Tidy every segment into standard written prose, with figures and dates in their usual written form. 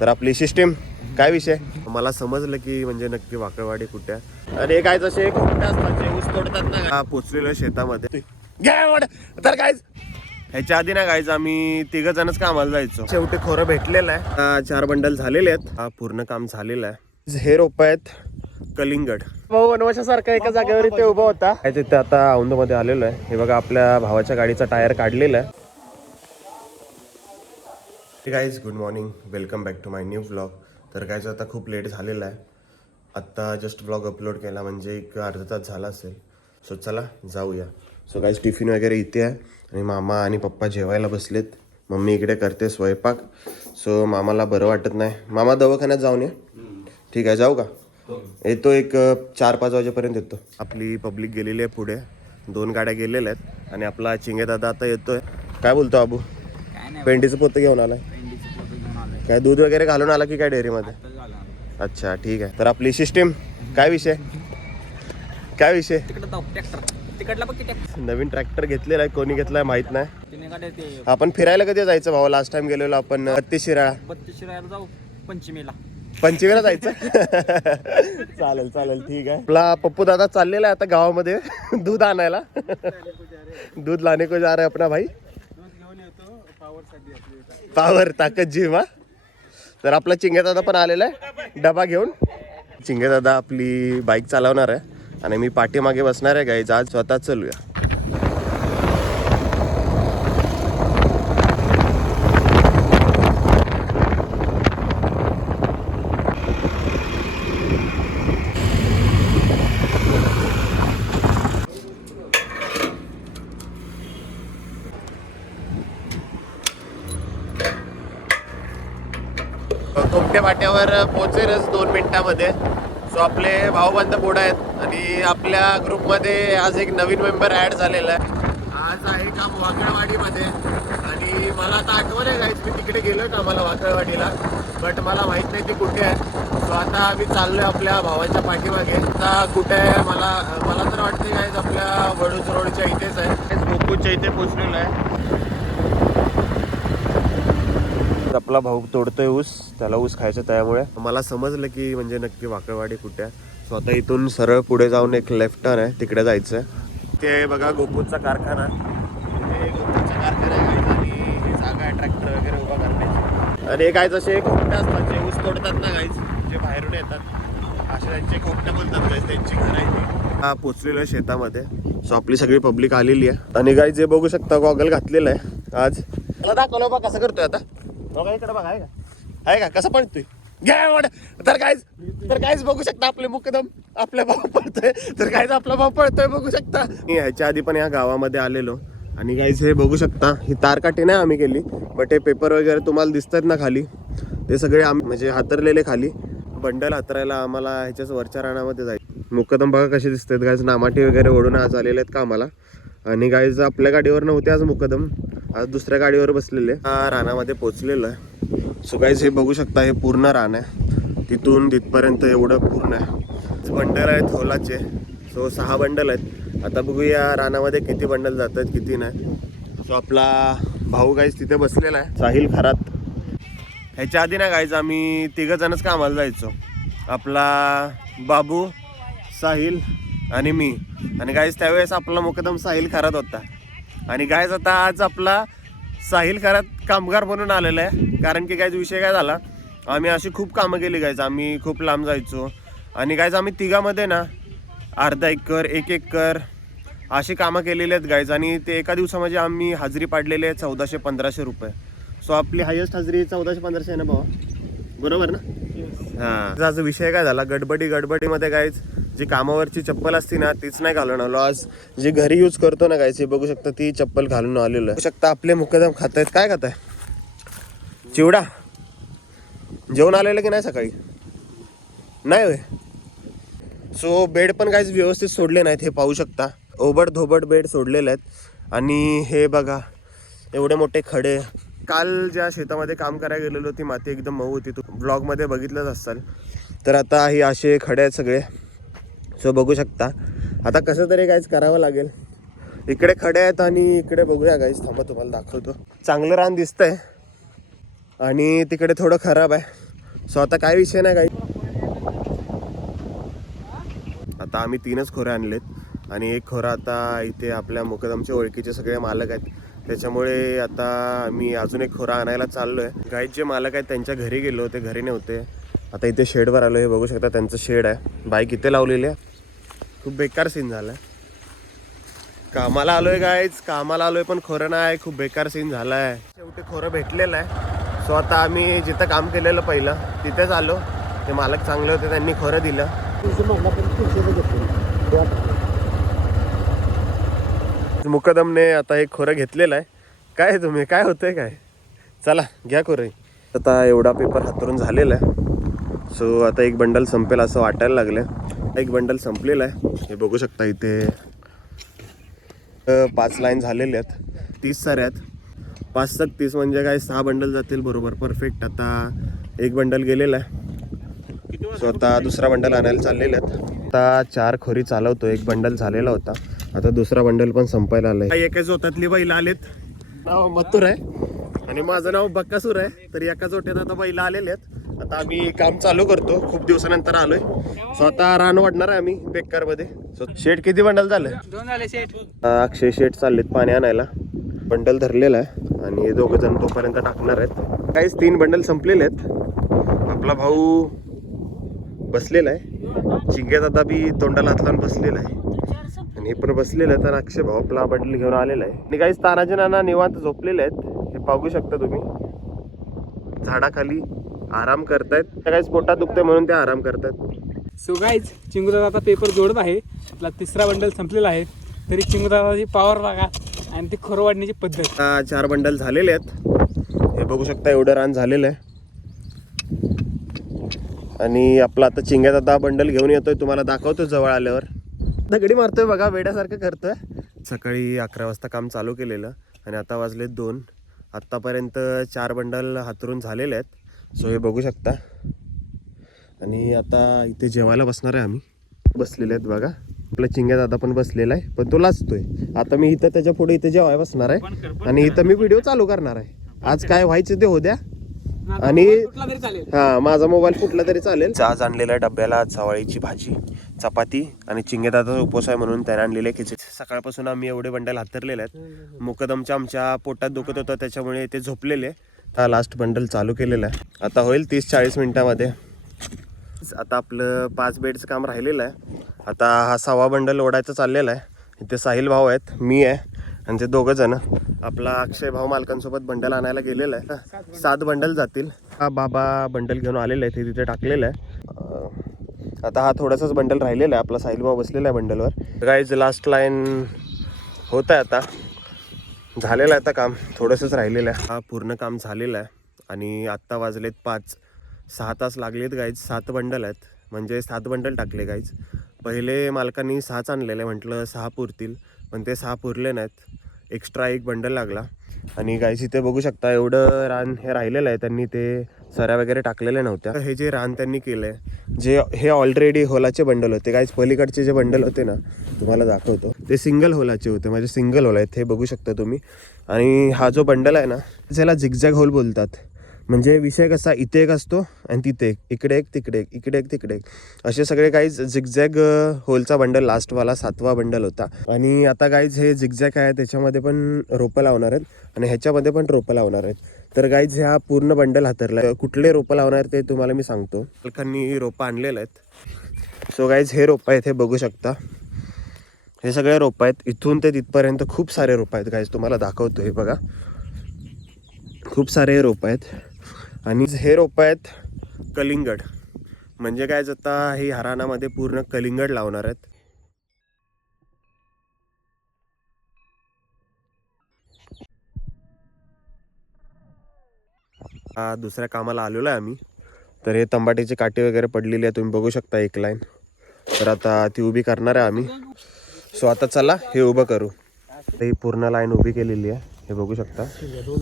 तर आपली सिस्टीम काय विषय मला समजलं की म्हणजे नक्की वाकळवाडी कुठे आहे. आणि काय जसे खोपटे असतात जे ऊस तोडतात ना पोचलेलं शेतामध्ये तर काय ह्याच्या आधी ना गायचं आम्ही 3 जणच कामाला जायचो. शेवटी खोरं भेटलेलं आहे. 4 बंडल झालेले आहेत. पूर्ण काम झालेलं आहे. हे रोप आहेत कलिंगड. भाऊ वनवासासारखा एका जागेवर इथे उभा होता. तिथे आता औंधमध्ये आलेलो आहे. हे बघा आपल्या भावाच्या गाडीचा टायर काढलेला आहे. Guys good morning, welcome back to my new vlog. तर गाईज आता खूप लेट झालेला आहे. आत्ता जस्ट व्लॉग अपलोड केला म्हणजे एक अर्धा तास झाला असेल. सो चला जाऊया. सो गाईज टिफिन वगैरे इथे आहे आणि मामा आणि पप्पा जेवायला बसलेत. मम्मी इकडे करते स्वयंपाक. सो मामाला बरं वाटत नाही. मामा दवाखान्यात जाऊन ये. ठीक आहे, जाऊ का? येतो एक 4-5 वाजेपर्यंत येतो. आपली पब्लिक गेलेली आहे पुढे. 2 गाड्या गेलेल्या आहेत आणि आपला चिंगे दादा आता येतोय. काय बोलतो अबू? पेंडीचं पोतं घेऊन आलाय. काय दूध वगैरे घालून आला की काय डेअरीमध्ये? अच्छा ठीक आहे. तर आपली सिस्टीम काय विषय नवीन ट्रॅक्टर घेतलेला आहे. कोणी घेतलाय माहित नाही. आपण फिरायला कधी जायचं भाऊ? लास्ट टाइम गेलेलो आपण 32 शिराळा जाऊ. पंचमीला जायचं. चालेल ठीक आहे. आपला पप्पू दादा चाललेला आहे आता गावामध्ये दूध आणायला. दूध लाने को जा रहा है अपना भाई. पावर ताकद जिम. तर आपला चिंगे दादा पण आलेला आहे डबा घेऊन. चिंगे दादा आपली बाईक चालवणार आहे आणि मी पाठीमागे बसणार आहे. गाईज आज स्वतः चलूया. कोमटे वाट्यावर पोहोचेलच 2 मिनिटामध्ये. सो आपले भाऊबंद पुढे आहेत आणि आपल्या ग्रुपमध्ये आज एक नवीन मेंबर ॲड झालेला आहे. आज आहे काम वाकळवाडीमध्ये आणि मला आता आठवण आहे गाईज मी तिकडे गेलो कामाला वाकळवाडीला, बट मला माहीत नाही ती कुठे आहे. सो आता आम्ही चाललोय आपल्या भावाच्या पाठीमागे. आता कुठे आहे मला तर वाटते गाईज आपल्या वडूज रोडच्या इथेच आहे. गोकुळच्या इथे पोचलेलो आहे. आपला भाऊ तोडतोय ऊस. त्याला ऊस खायचं त्यामुळे मला समजलं की म्हणजे नक्की वाकळवाडी कुठे आहे. सो आता इथून सरळ पुढे जाऊन एक लेफ्ट टर्न आहे, तिकडे जायचं आहे. ते बघा गोपूरचा कारखाना. ते गोपूरचा कारखाना आहे आणि ही जागा आहे ट्रॅक्टर वगैरे उभा करण्याची. आणि काय जसे खोपटे असतात जे ऊस तोडतात ना गाईज, जे बाहेरून येतात असे त्यांचे खोपटे बोलतात गाईज, त्यांची घर आहे. पोचलेलं आहे शेतामध्ये. सो आपली सगळी पब्लिक आलेली आहे आणि गाईज जे बघू शकता गॉगल घातलेला आहे आज. मला दाखवलं बा कसं करतोय आता. इकडे बघा आहे का कसं पडतोय घ्या. तर काहीच बघू शकता आपले मुकदम आपल्या भाऊ पडतोय. तर काहीच आपला भाऊ पडतोय बघू शकता. मी ह्याच्या आधी पण या गावामध्ये आलेलो आणि गाईज हे बघू शकता ही तारकाठी नाही आम्ही केली, बट हे पेपर वगैरे तुम्हाला दिसतात ना खाली, ते सगळे आम्ही म्हणजे हातरलेले खाली. बंडल हातरायला आम्हाला ह्याच्याच वरच्या रानामध्ये जायचं. मुकदम बघा कसे दिसतात गाईज. नामाटी वगैरे ओढून आज आलेले आहेत कामाला. आणि गाईज आपल्या गाडीवर नव्हते आज मुकदम, आज दुसऱ्या गाडीवर बसलेले. रानामध्ये पोचलेलं आहे. सो गाईज हे बघू शकता हे पूर्ण रान आहे. तिथून तिथपर्यंत एवढं पूर्ण आहे. बंडल आहेत होलाचे. सो 6 बंडल आहेत. आता बघूया रानामध्ये किती बंडल जातात किती नाही. सो आपला भाऊ गाईज तिथे बसलेला आहे साहिल खरात. ह्याच्या आधी ना गाईज आम्ही 3 जणच कामाला जायचो. आपला बाबू, साहिल आणि मी. आणि गाईज त्यावेळेस आपला मुकदम साहिल खरात होता. आणि गाईज आता आज आपला साहिल खरात कामगार म्हणून आलेला आहे. कारण की गाईज विषय काय झाला, आम्ही अशी खूप कामं केली गाईज. आम्ही खूप लांब जायचो आणि गाईज आम्ही तिघामध्ये ना अर्धा एकर 1 एकर अशी कामं केलेली आहेत गाईज. आणि ते एका दिवसामध्ये आम्ही हजेरी पाडलेली आहे 1400-1500 रुपये. सो आपली हायेस्ट हजेरी 1400-1500 आहे ना भावा, बरोबर ना? हां. आज विषय काय झाला, गडबडीमध्ये गाईज जी कामावरची चप्पल असती ना तीच नाही घालून आलो. आज जी घरी यूज करतो ना गाईज, बघू शकता ती चप्पल घालून आलेलो आहे. बघू शकता आपले मुकदम खात आहेत. काय खात आहे? चिवडा. जेवण आलेलं की नाही सकाळी? नाही होय. सो बेड पण गाईज व्यवस्थित सोडले नाहीत. हे पाहू शकता ओबड धोबड बेड सोडलेले आहेत. आणि हे बघा एवढे मोठे खडे. काल ज्या शेतामध्ये काम करायला गेलेलो ती माती एकदम मऊ होती, तू ब्लॉगमध्ये बघितलंच असाल. तर आता ही असे खडे आहेत सगळे. सो बघू शकता आता कसं तरी गाईज करावं लागेल. इकडे खडे आहेत आणि इकडे बघूया गाईज, थांबा तुम्हाला दाखवतो. चांगलं रान दिसतंय आणि तिकडे थोडं खराब आहे. सो आता काय विषय नाही काही. आता आम्ही 3च खोरे आणलेत आणि एक खोरा आता इथे आपल्या मुकदमचे ओळखीचे सगळे मालक आहेत, त्याच्यामुळे आता मी अजून एक खोरा आणायला चाललोय. गाईत जे मालक आहेत त्यांच्या घरी गेलो होते, घरी नव्हते. आता इथे शेडवर आलो. हे बघू शकता त्यांचं शेड आहे. बाईक इथे लावलेली आहे. खूप बेकार सीन झाला. कामाला आलोय गाईच, कामाला आलोय पण खोरं नाही. खूप बेकार सीन झाला आहे. शेवटी खोरं भेटलेलं आहे. सो आता आम्ही जिथं काम केलेलं पहिलं तिथेच आलो. ते मालक चांगले होते, त्यांनी खोरं दिलं. मुकदमने आता एक खोरं घेतलेलं आहे. काय तुम्ही काय होतंय काय, चला घ्या खोरं. आता एवढा पेपर हातरून झालेला आहे. सो आता एक बंडल संपेल असं वाटायला लागलं. एक बंडल संपलेलं आहे. हे बघू शकता इथे 5 लाईन झालेले आहेत. 30 साऱ्या आहेत. 5 तक 30 म्हणजे काय 6 बंडल जातील बरोबर परफेक्ट. आता एक बंडल गेलेला आहे. सो आता दुसरा बंडल आणायला चाललेले आहेत. आता 4 खोरी चालवतो. एक बंडल झालेला होता, आता दुसरा बंडल पण संपायला आलाय. एकाच जोतातली बैल आलेत. नाव मथुर आहे आणि माझं नाव बक्कासूर आहे. तर एका जोट्यात आता बैल आलेले आहेत. आता आम्ही काम चालू करतो. खूप दिवसानंतर आलोय. सो आता रान वाढणार आहे आम्ही बेकार मध्ये. सो शेट किती बंडल झाले? 2 झाले शेट. अक्षय शेट चाललेत पाणी आणायला. बंडल धरलेला आहे आणि 2 जण तोपर्यंत टाकणार आहेत. काहीच 3 बंडल संपलेले आहेत. आपला भाऊ बसलेला आहे. चिंग्यात आता बी तोंडाला हात लावून बसलेला आहे आणि हे पण बसलेलं आहे. तर अक्षय भाऊ आपला बंडल घेऊन आलेला आहे आणि काहीच तानाजी नाना निवांत झोपलेले आहेत. हे पाहू शकता तुम्ही, झाडाखाली आराम करतायत. काहीच पोटात दुखतंय म्हणून ते आराम करतायत. सो गाईज चिंगूदादा आता पेपर जोडत आहे. आपला 3रा बंडल संपलेला आहे. तरी चिंगूदादाची पॉवर बघा आणि ती खोरं वाढण्याची पद्धत. 4 बंडल झालेले आहेत. हे बघू शकता एवढं रान झालेलं आहे. आणि आपला आता चिंग्यात आता बंडल घेऊन येतोय, तुम्हाला दाखवतो जवळ आल्यावर. दगडी मारतोय बघा, वेड्यासारखं करतोय. सकाळी 11 वाजता काम चालू केलेलं आणि आता वाजले 2. आत्तापर्यंत 4 बंडल हातरून झालेले आहेत. सो हे बघू शकता. आणि आता इथे जेवायला बसणार आहे आम्ही. बसलेले आहेत बघा. आपला चिंग्या दादा पण बसलेला आहे, पण तो लाजतोय. आता मी इथं त्याच्या पुढे इथे जेवायला बसणार आहे आणि इथं मी व्हिडिओ चालू करणार आहे. आज काय व्हायचं ते हो द्या. आणि हा माझा मोबाईल फुटला तरी चालेल. आज आणलेल्या डब्याला चवाळीची भाजी, चपाती आणि चिंगेदाचा उपवास आहे म्हणून त्याने आणलेले खिचडी. सकाळपासून आम्ही एवढे बंडल हातरलेले आहेत. मुकदमच्या आमच्या पोटात दुखत होतं त्याच्यामुळे ते झोपलेले. आता लास्ट बंडल चालू केलेलं आहे. आता होईल 30-40 मिनिटामध्ये. आता आपलं 5 बेडचं काम राहिलेलं आहे. आता हा 6वा बंडल ओढायचा चाललेला आहे. इथे साहिल भाऊ आहेत, मी आहे आणि ते 2 जण. आपला अक्षय भाऊ मालकांसोबत बंडल आणायला गेलेला आहे. 7 बंडल जातील. हा बाबा बंडल घेऊन आलेला आहे, ते तिथे टाकलेलं आहे. आता हा थोडासाच बंडल राहिलेला आहे. आपला साहिल भाऊ बसलेला आहे बंडलवर. गाईज लास्ट लाईन होत आहे. आता झालेलं आहे. आता काम थोडंसंच राहिलेलं आहे. हा पूर्ण काम झालेलं आहे आणि आत्ता वाजलेत 5. 6 तास लागलेत गाईज. 7 बंडल आहेत म्हणजे 7 बंडल टाकले गाईज. पहिले मालकांनी 6च आणलेले, म्हटलं 6 पुरतील, पण ते 6 पुरले नाहीत. एक्स्ट्रा 1 बंडल लागला. आणि गाईज इथे बघू शकता एवढं रान हे राहिलेलं आहे. त्यांनी ते सऱ्या वगैरे टाकलेल्या नव्हत्या. हे जे रान त्यांनी केलं आहे, जे हे ऑलरेडी होलाचे बंडल होते गाईज. पलीकडचे जे बंडल होते ना, तुम्हाला दाखवतो, ते सिंगल होलाचे होते. म्हणजे सिंगल होल आहेत, हे बघू शकता तुम्ही. आणि हा जो बंडल आहे ना, त्याला झिगझॅग होल बोलतात. म्हणजे विषय कसा, इथे एक असतो आणि तिथे एक, इकडे एक, तिकडे एक, इकडे एक, तिकडे एक, असे सगळे गाईज झिगझॅग होलचा बंडल लास्टवाला 7वा बंडल होता. आणि आता गाईज हे झिगझॅग आहे, त्याच्यामध्ये पण रोपं लावणार आहेत आणि ह्याच्यामध्ये पण रोपं लावणार आहेत. तर गाईज ह्या पूर्ण बंडल हातरला. कुठले रोपं लावणार ते तुम्हाला मी सांगतो. मालकांनी रोपं आणलेलं आहेत. सो गाईज हे रोपं आहेत, हे बघू शकता. हे सगळे रोपं आहेत. इथून ते तिथपर्यंत खूप सारे रोपं आहेत गाईज. तुम्हाला दाखवतो, हे बघा खूप सारे रोपं आहेत. आणि हे रोपं आहेत कलिंगड. म्हणजे काय, आता हे हराणामध्ये पूर्ण कलिंगड लावणार आहेत. दुसऱ्या कामाला आलेलो आहे आम्ही. तर हे तंबाटीची काठी वगैरे पडलेली आहे, तुम्ही बघू शकता 1 लाईन. तर आता ती उभी करणार आहे आम्ही. सो आता चला हे उभं करू. ही पूर्ण लाईन उभी केलेली आहे, हे बघू शकता.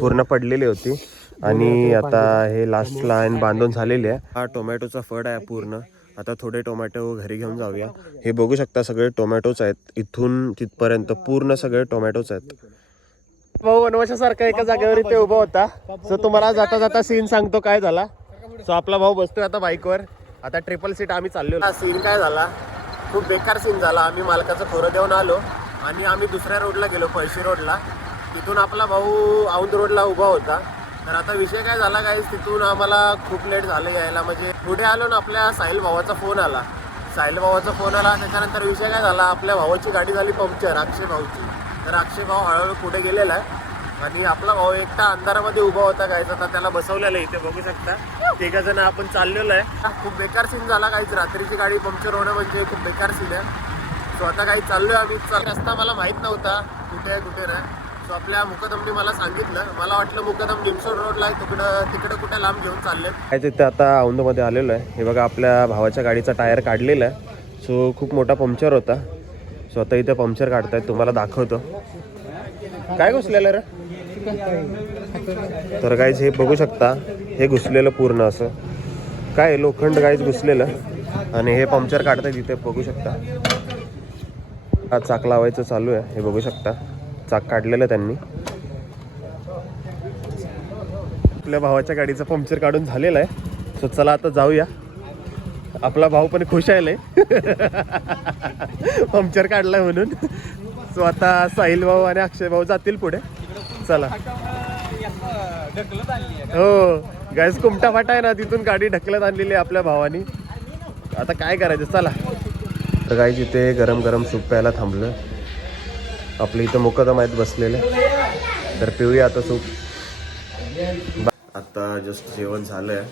पूर्ण पडलेली होती आणि आता हे लास्ट लाईन बांधून झालेली आहे. हा टोमॅटोचा फळ आहे पूर्ण. आता थोडे टोमॅटो घरी घेऊन जाऊया. हे बघू शकता सगळे टोमॅटोच आहेत. इथून तिथपर्यंत पूर्ण सगळे टोमॅटोच आहेत. भाऊ वनवासासारखा एका जागेवर इथे उभा होता. सो तुम्हाला जाता जाता सीन सांगतो काय झाला. सो आपला भाऊ बसतोय आता बाईकवर. आता ट्रिपल सीट आम्ही चाललो. सीन काय झाला, खूप बेकार सीन झाला. आम्ही मालकाचं खोरं देऊन आलो आणि आम्ही दुसऱ्या रोडला गेलो, पळशी रोडला. तिथून आपला भाऊ औंध रोडला उभा होता. तर आता विषय काय झाला गाईस, तिथून आम्हाला खूप लेट झालं यायला. म्हणजे पुढे आलो ना, आपल्या साहिल भावाचा फोन आला. त्याच्यानंतर विषय काय झाला, आपल्या भावाची गाडी झाली पंक्चर, अक्षय भाऊची. तर अक्षय भाऊ हळूहळू पुढे गेलेला आहे आणि आपला भाऊ एकटा अंधारामध्ये उभा होता. गाईस आता त्याला बसवलेलं आहे, इथे बघू शकता. 3 जण आपण चाललेलो आहे. खूप बेकार सीन झाला गाईस. रात्रीची गाडी पंक्चर होणं म्हणजे खूप बेकार सीन आहे. सो आता काही चाललोय आम्ही. रस्ता मला माहीत नव्हता कुठे आहे कुठे नाही. सो आपल्या मुकदमने मला सांगितलं. मला वाटलं मुकदम डिमसोड रोडला आहे, तिकडं कुठे लांब घेऊन चालले. काय तिथे आता औंधमध्ये आलेलो आहे. हे बघा आपल्या भावाच्या गाडीचा टायर काढलेला आहे. सो खूप मोठा पंक्चर होता. सो आता इथे पंक्चर काढतायत, तुम्हाला दाखवतो. काय घुसलेलं रे? तर गाईज हे बघू शकता, हे घुसलेलं पूर्ण असं काय लोखंड गाईज घुसलेलं आणि हे पंक्चर काढतायत. इथे बघू शकता हा चाक लावायचं चालू आहे. हे बघू शकता चाक काढलेलं त्यांनी. आपल्या भावाच्या गाडीचं पंक्चर काढून झालेलं आहे. सो चला आता जाऊया. आपला भाऊ पण खुश आहे पंक्चर काढलाय म्हणून. सो आता साहिल भाऊ आणि अक्षय भाऊ जातील पुढे. चला. हो गाईस, कुमटा फाटा आहे ना, तिथून गाडी ढकलत आणलेली आहे आपल्या भावानी. आता काय करायचं, चला. तर गाईस इथे गरम गरम सूप प्यायला थांबलं. आपल्या इथं मुकदम आहेत बसलेले. तर पिऊया आता सूप. आता जस्ट जेवण झालंय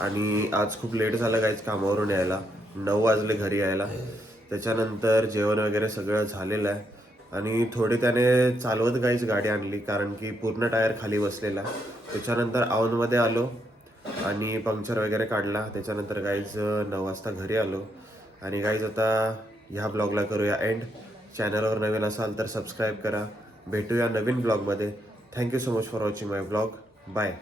आणि आज खूप लेट झालं गाईस कामावरून यायला. 9 वाजले घरी यायला. त्याच्यानंतर जेवण वगैरे सगळं झालेलं आहे आणि थोडे त्याने चालवत गाईज गाडी आणली, कारण की पूर्ण टायर खाली बसलेला. त्याच्यानंतर औंधमध्ये आलो आणि पंक्चर वगैरे काढला. त्याच्यानंतर गाईज 9 वाजता घरी आलो. आणि गाईज आता ह्या ब्लॉगला करूया एंड. चॅनलवर नवीन असाल तर सबस्क्राईब करा. भेटूया नवीन ब्लॉगमध्ये. Thank you so much for watching my blog. Bye.